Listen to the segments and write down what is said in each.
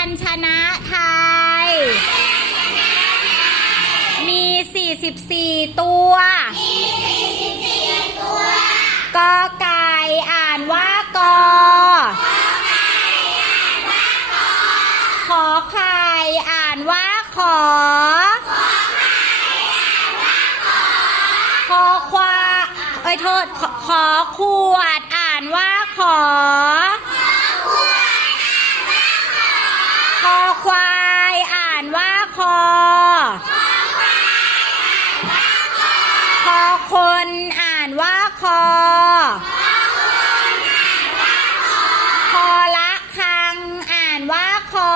ยัญชนะไทยมี44ตัวกอไก่อ่านว่ากอขอไข่อ่านว่าขอคอควาโทษขอขวดอ่านว่าขอคอควายอ่านว่าคอคอคนอ่านว่าคอคอละคังอ่านว่าคอ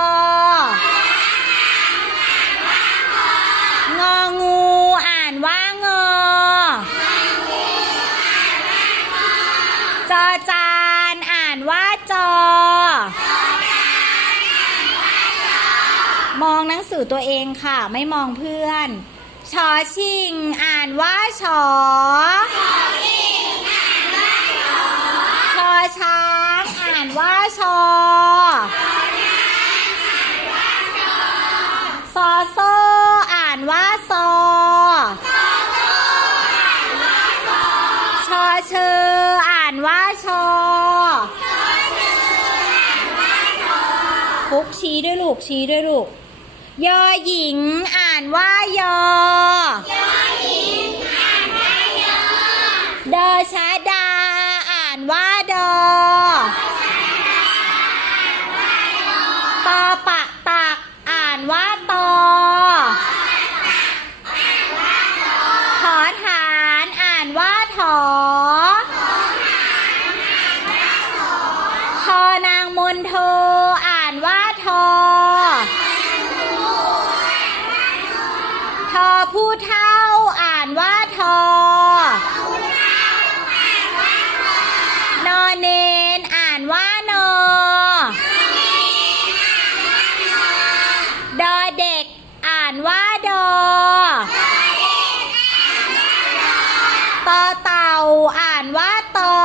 งองูอ่านว่างอจอจานอ่านว่าจอมองหนังสือตัวเองค่ะไม่มองเพื่อนชอชิงอ่านว่าชอชอช้างอ่านว่าชอซอโซอ่านว่าซอชอเชออ่านว่าชอฟุกชี้ด้วยลูกชี้ด้วยลูกยอหญิงอ่านว่ายอดอชะดาอ่านว่าดอตอปะตักอ่านว่าตอถอฐานอ่านว่าถอทอนางมนโทอ่านว่าทอทอผู้เฒ่าอ่านว่าทอนอเนนอ่านว่านอดอเด็กอ่านว่าดอตอเต่าอ่านว่าตอ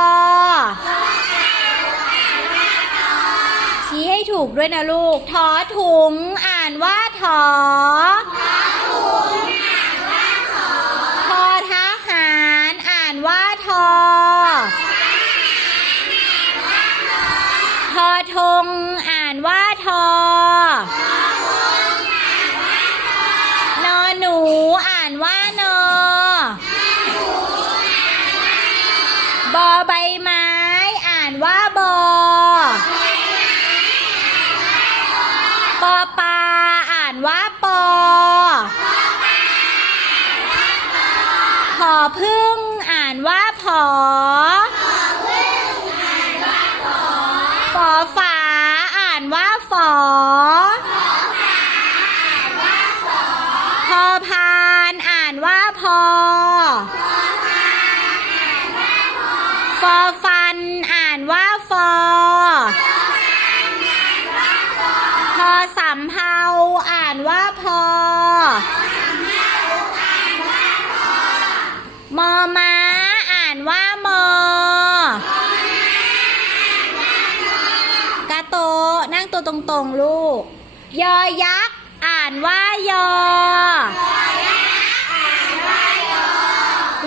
ชี้ให้ถูกด้วยนะลูกทอถุงอ่านว่าถอทอทหารอ่านว่าทอทอธงอ่านว่าทอนอหนูอ่านว่านอบอใบไม้อ่านว่าบอปอปลาอ่านว่าปอผอพึ่งอ่านว่าผอฝอฝาอ่านว่าฝอพอพานอ่านว่าพอฟอฟันอ่านว่าฟอพอสำเภาอ่านว่าพอมอม้าอ่านว่ามอกาโตนั่งตัวตรงๆลูกยอยักษ์อ่านว่ายอ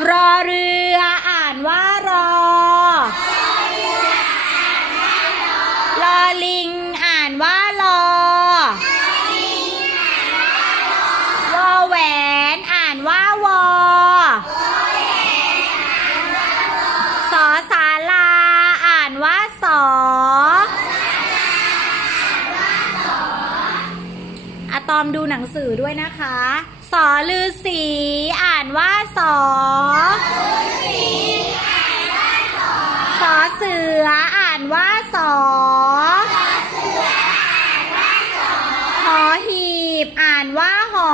รอเรืออ่านว่ารอลอลิงอ่านว่าลอวอแหวนอ่านว่าวอสอศาลาอ่านว่าสออะตอมดูหนังสือด้วยนะคะสอฤาษีอ่านว่าสอสอเสืออ่านว่าสอหอหีบอ่านว่าหอ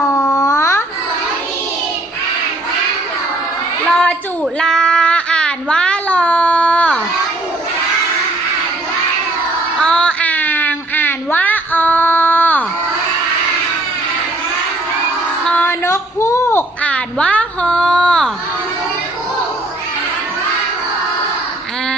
ลอจุลาอ่านว่าลออ่างอ่านว่าอฮอนกฮูกอ่านว่าฮอ